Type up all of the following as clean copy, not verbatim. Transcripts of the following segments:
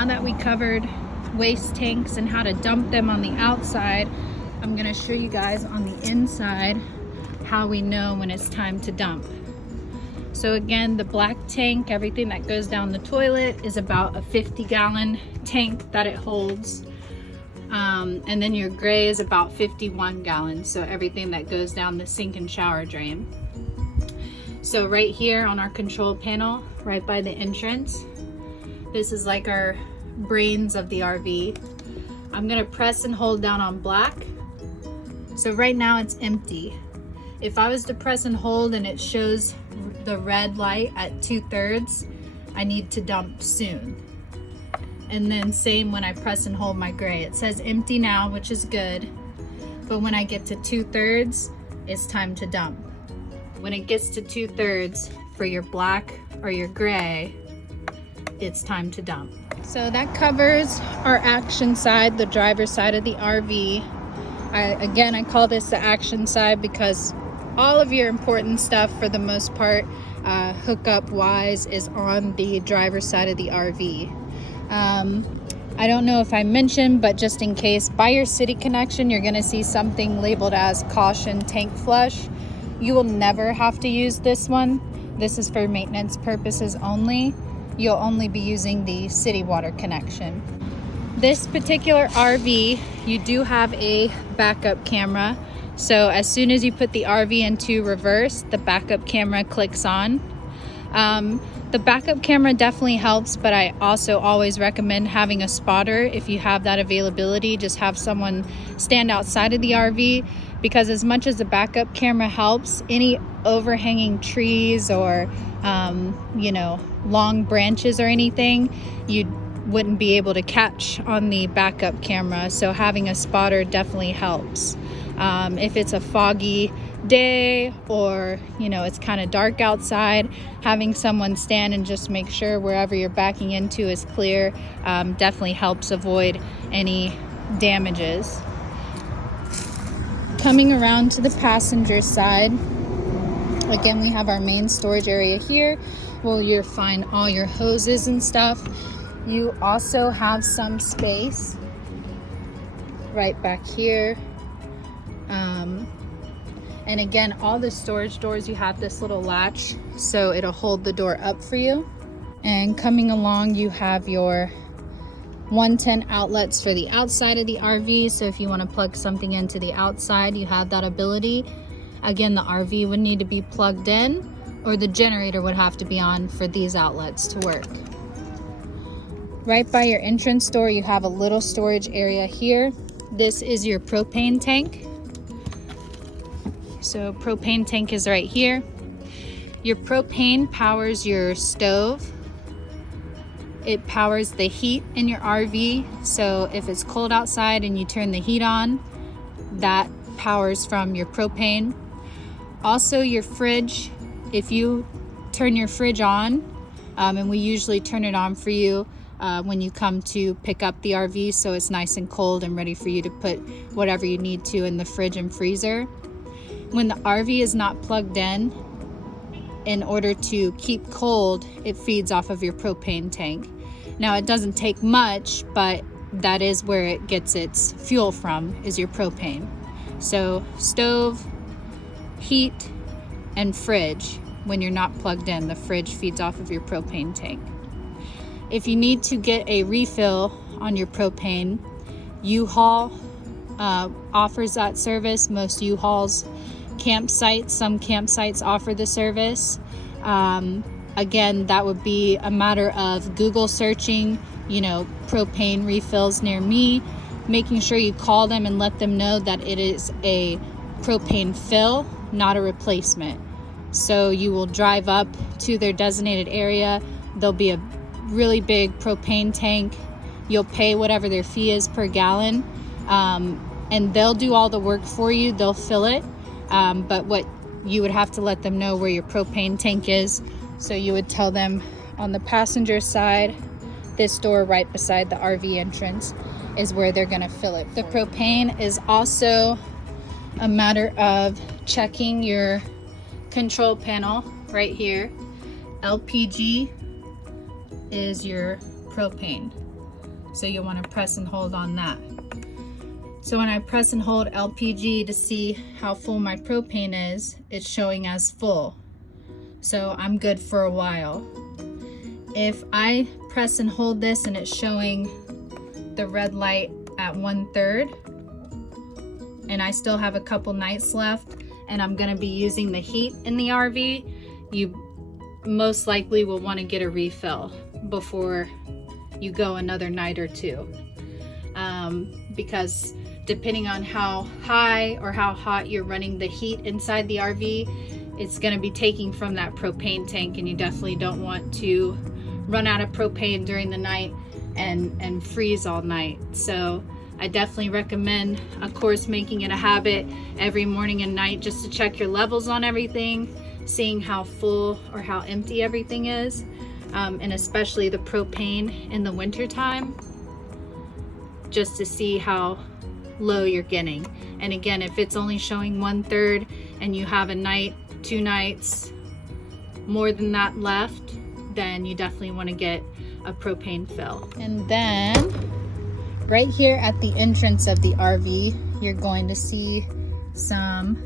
now that we covered waste tanks and how to dump them on the outside, I'm gonna show you guys on the inside how we know when it's time to dump. So again, the black tank, everything that goes down the toilet, is about a 50-gallon tank that it holds. And then your gray is about 51 gallons, so everything that goes down the sink and shower drain. So right here on our control panel, right by the entrance, this is like our brains of the RV. I'm gonna press and hold down on black. So right now it's empty. If I was to press and hold and it shows the red light at 2/3, I need to dump soon. And then same when I press and hold my gray. It says empty now, which is good. But when I get to 2/3, it's time to dump. When it gets to 2/3 for your black or your gray, it's time to dump. So that covers our action side, the driver's side of the RV. Again, I call this the action side because all of your important stuff, for the most part, hookup wise, is on the driver's side of the RV. I don't know if I mentioned, but just in case, by your city connection, you're gonna see something labeled as caution tank flush. You will never have to use this one. This is for maintenance purposes only. You'll only be using the city water connection. This particular RV, you do have a backup camera. So as soon as you put the RV into reverse, the backup camera clicks on. The backup camera definitely helps, but I also always recommend having a spotter if you have that availability. Just have someone stand outside of the RV, because as much as the backup camera helps, any overhanging trees or long branches or anything, you wouldn't be able to catch on the backup camera. So having a spotter definitely helps. If it's a foggy day or it's kind of dark outside, having someone stand and just make sure wherever you're backing into is clear definitely helps avoid any damages. Coming around to the passenger side, again, we have our main storage area here where you'll find all your hoses and stuff. You also have some space right back here. And again, all the storage doors, you have this little latch, so it'll hold the door up for you. And coming along, you have your 110 outlets for the outside of the RV. So if you want to plug something into the outside, you have that ability. Again, the RV would need to be plugged in, or the generator would have to be on for these outlets to work. Right by your entrance door, you have a little storage area here. This is your propane tank. So propane tank is right here. Your propane powers your stove. It powers the heat in your RV. So if it's cold outside and you turn the heat on, that powers from your propane. Also your fridge, if you turn your fridge on, and we usually turn it on for you when you come to pick up the RV, so it's nice and cold and ready for you to put whatever you need to in the fridge and freezer. When the RV is not plugged in order to keep cold, it feeds off of your propane tank. Now it doesn't take much, but that is where it gets its fuel from, is your propane. So stove, heat, and fridge. When you're not plugged in, the fridge feeds off of your propane tank. If you need to get a refill on your propane, U-Haul offers that service. Most U-Hauls, campsites, some campsites offer the service. Again, that would be a matter of Google searching, propane refills near me, making sure you call them and let them know that it is a propane fill, not a replacement. So you will drive up to their designated area. There'll be a really big propane tank. You'll pay whatever their fee is per gallon, and they'll do all the work for you. They'll fill it, but what you would have to let them know where your propane tank is. So you would tell them on the passenger side, this door right beside the RV entrance is where they're going to fill it. The propane is also a matter of checking your control panel right here. LPG is your propane. So you'll want to press and hold on that. So when I press and hold LPG to see how full my propane is, it's showing as full. So I'm good for a while. If I press and hold this and it's showing the red light at 1/3 and I still have a couple nights left and I'm gonna be using the heat in the RV, you most likely will want to get a refill before you go another night or two. Because depending on how high or how hot you're running the heat inside the RV, it's going to be taking from that propane tank, and you definitely don't want to run out of propane during the night and freeze all night. So I definitely recommend, of course, making it a habit every morning and night just to check your levels on everything, seeing how full or how empty everything is, and especially the propane in the winter time, just to see how low you're getting. And again, if it's only showing 1/3 and you have a night, 2 nights more than that left, then you definitely want to get a propane fill. And then right here at the entrance of the RV, you're going to see some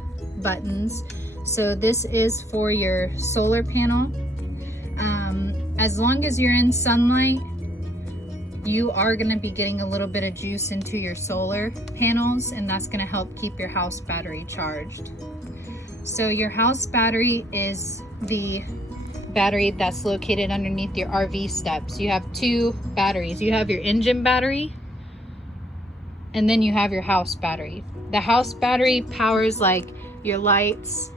buttons. So this is for your solar panel. As long as you're in sunlight, you are going to be getting a little bit of juice into your solar panels, and that's going to help keep your house battery charged. So your house battery is the battery that's located underneath your RV steps. You have 2 batteries. You have your engine battery, and then you have your house battery. The house battery powers like your lights,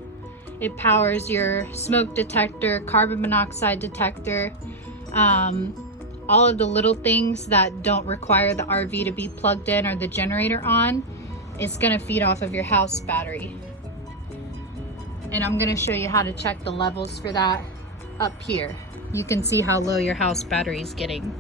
it powers your smoke detector, carbon monoxide detector, all of the little things that don't require the RV to be plugged in or the generator on. It's going to feed off of your house battery. And I'm going to show you how to check the levels for that up here. You can see how low your house battery is getting.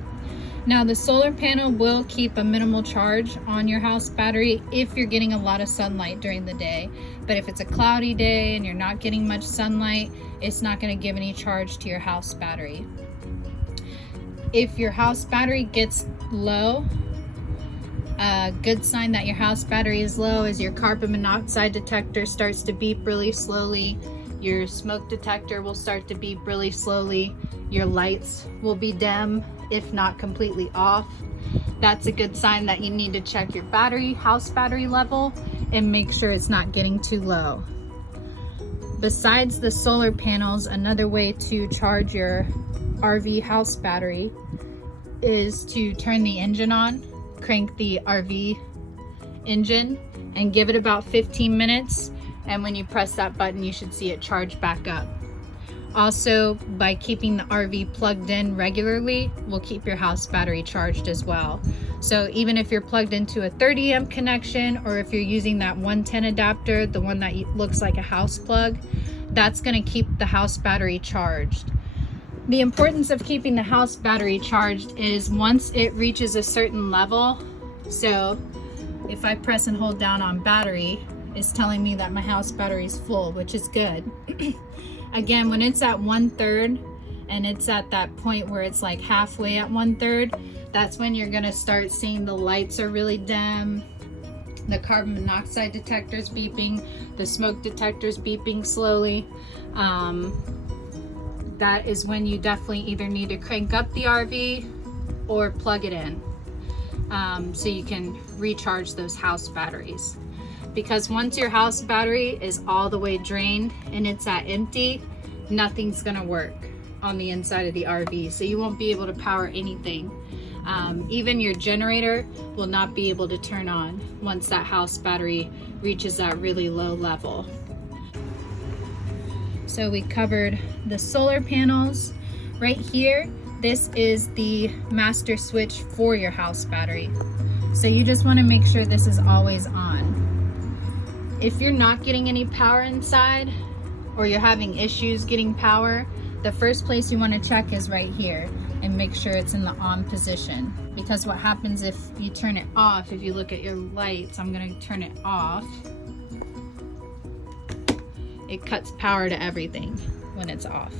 Now the solar panel will keep a minimal charge on your house battery if you're getting a lot of sunlight during the day. But if it's a cloudy day and you're not getting much sunlight, it's not going to give any charge to your house battery. If your house battery gets low, a good sign that your house battery is low is your carbon monoxide detector starts to beep really slowly, your smoke detector will start to beep really slowly, your lights will be dim, if not completely off. That's a good sign that you need to check your battery, house battery level, and make sure it's not getting too low. Besides the solar panels, another way to charge your RV house battery is to turn the engine on, crank the RV engine, and give it about 15 minutes. And when you press that button, you should see it charge back up. Also, by keeping the RV plugged in regularly will keep your house battery charged as well. So even if you're plugged into a 30 amp connection, or if you're using that 110 adapter, the one that looks like a house plug, that's going to keep the house battery charged. The importance of keeping the house battery charged is once it reaches a certain level, so if I press and hold down on battery, it's telling me that my house battery is full, which is good. Again, when it's at 1/3 and it's at that point where it's like halfway at 1/3, that's when you're gonna start seeing the lights are really dim, the carbon monoxide detector's beeping, the smoke detector's beeping slowly. That is when you definitely either need to crank up the RV or plug it in, so you can recharge those house batteries. Because once your house battery is all the way drained and it's at empty, nothing's gonna work on the inside of the RV. So you won't be able to power anything. Even your generator will not be able to turn on once that house battery reaches that really low level. So we covered the solar panels. Right here, this is the master switch for your house battery. So you just wanna make sure this is always on. If you're not getting any power inside, or you're having issues getting power, the first place you want to check is right here and make sure it's in the on position. Because what happens if you turn it off, if you look at your lights, I'm going to turn it off, it cuts power to everything when it's off.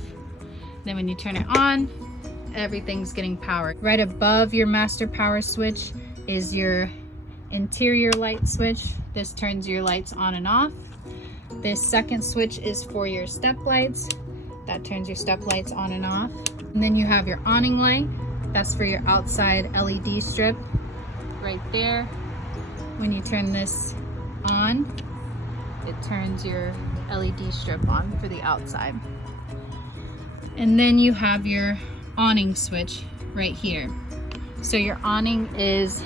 Then when you turn it on, everything's getting powered. Right above your master power switch is your interior light switch. This turns your lights on and off. This second switch is for your step lights. That turns your step lights on and off. And then you have your awning light. That's for your outside LED strip right there. When you turn this on, it turns your LED strip on for the outside. And then you have your awning switch right here. So your awning is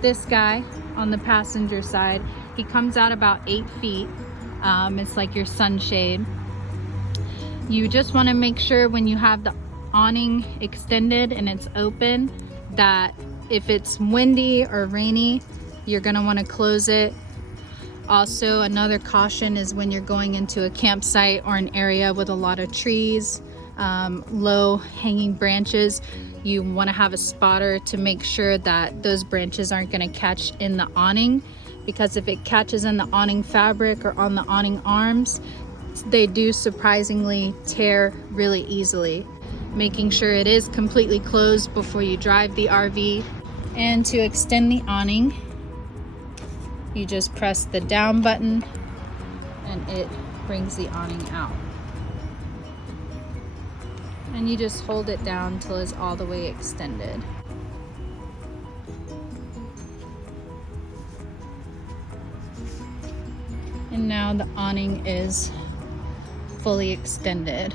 this guy on the passenger side. He comes out about 8 feet. It's like your sunshade. You just want to make sure when you have the awning extended and it's open that if it's windy or rainy, you're going to want to close it. Also, another caution is when you're going into a campsite or an area with a lot of trees, low hanging branches, you want to have a spotter to make sure that those branches aren't going to catch in the awning, because if it catches in the awning fabric or on the awning arms, they do surprisingly tear really easily. Making sure it is completely closed before you drive the RV. And to extend the awning, you just press the down button and it brings the awning out. And you just hold it down until it's all the way extended. And now the awning is fully extended.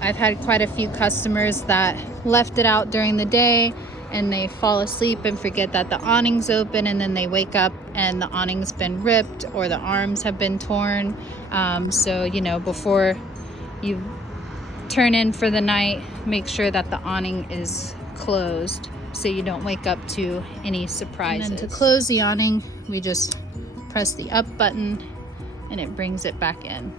I've had quite a few customers that left it out during the day and they fall asleep and forget that the awning's open, and then they wake up and the awning's been ripped or the arms have been torn. So, you know, before you turn in for the night, make sure that the awning is closed so you don't wake up to any surprises. And then to close the awning, we just press the up button and it brings it back in.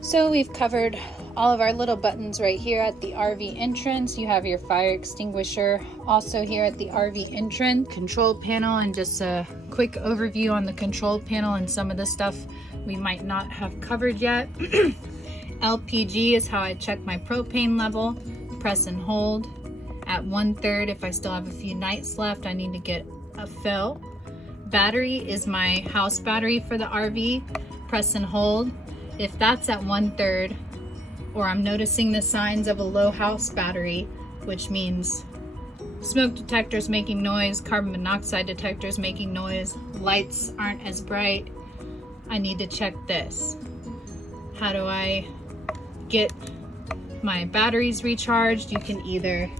So we've covered all of our little buttons right here at the RV entrance. You have your fire extinguisher also here at the RV entrance. Control panel, and just a quick overview on the control panel and some of the stuff we might not have covered yet. LPG is how I check my propane level. Press and hold. At 1/3, if I still have a few nights left, I need to get a fill. Battery is my house battery for the RV. Press and hold. If that's at 1/3, or I'm noticing the signs of a low house battery, which means smoke detectors making noise, carbon monoxide detectors making noise, lights aren't as bright, I need to check this. How do I get my batteries recharged? You can either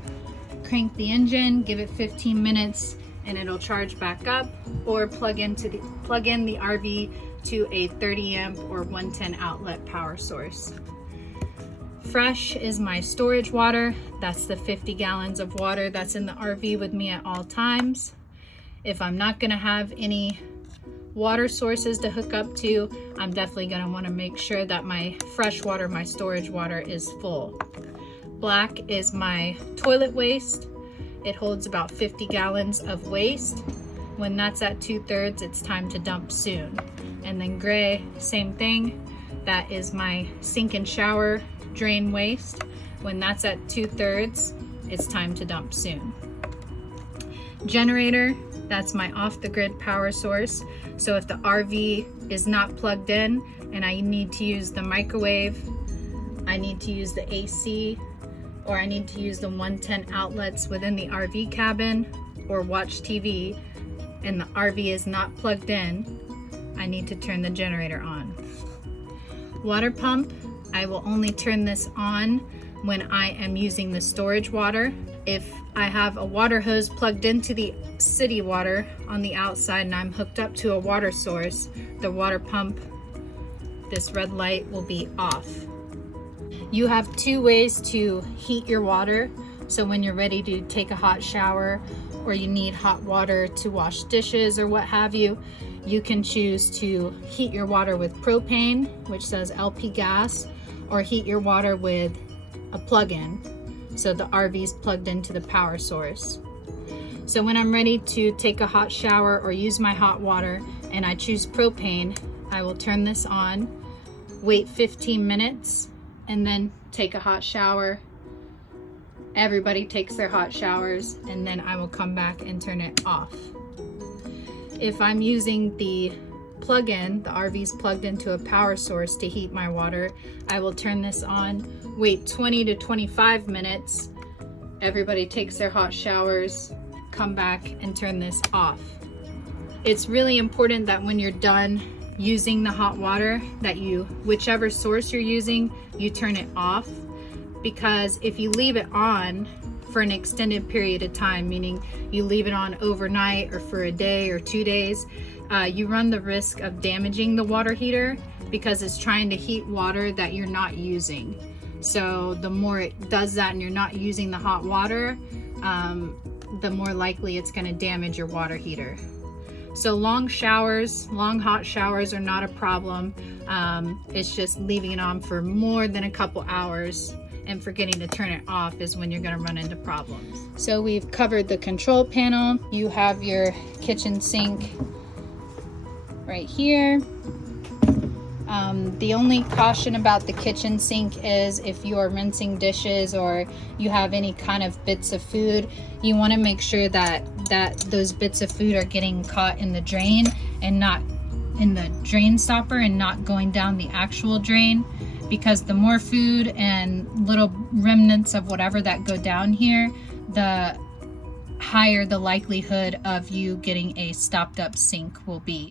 crank the engine, give it 15 minutes and it'll charge back up, or plug in the RV to a 30 amp or 110 outlet power source. Fresh is my storage water. That's the 50 gallons of water that's in the RV with me at all times. If I'm not gonna have any water sources to hook up to, I'm definitely gonna wanna make sure that my fresh water, my storage water, is full. Black is my toilet waste. It holds about 50 gallons of waste. When that's at 2/3, it's time to dump soon. And then gray, same thing. That is my sink and shower drain waste. When that's at 2/3, it's time to dump soon. Generator, that's my off-the-grid power source. So if the RV is not plugged in and I need to use the microwave, I need to use the AC, or I need to use the 110 outlets within the RV cabin, or watch TV, and the RV is not plugged in, I need to turn the generator on. Water pump, I will only turn this on when I am using the storage water. If I have a water hose plugged into the city water on the outside and I'm hooked up to a water source, the water pump, this red light will be off. You have 2 ways to heat your water. So when you're ready to take a hot shower, or you need hot water to wash dishes or what have you, you can choose to heat your water with propane, which says LP gas, or heat your water with a plug-in. So the RV is plugged into the power source. So when I'm ready to take a hot shower or use my hot water and I choose propane, I will turn this on, wait 15 minutes, and then take a hot shower. Everybody takes their hot showers, and then I will come back and turn it off. If I'm using the plug-in, the RV's plugged into a power source to heat my water, I will turn this on, wait 20 to 25 minutes. Everybody takes their hot showers, come back and turn this off. It's really important that when you're done using the hot water, that you, whichever source you're using, you turn it off, because if you leave it on for an extended period of time, meaning you leave it on overnight or for a day or 2 days, you run the risk of damaging the water heater because it's trying to heat water that you're not using. So the more it does that and you're not using the hot water, the more likely it's going to damage your water heater. So long showers, long hot showers are not a problem. It's just leaving it on for more than a couple hours and forgetting to turn it off is when you're going to run into problems. So we've covered the control panel. You have your kitchen sink right here. The only caution about the kitchen sink is if you are rinsing dishes or you have any kind of bits of food, you want to make sure that those bits of food are getting caught in the drain and not in the drain stopper and not going down the actual drain, because the more food and little remnants of whatever that go down here, the higher the likelihood of you getting a stopped up sink will be.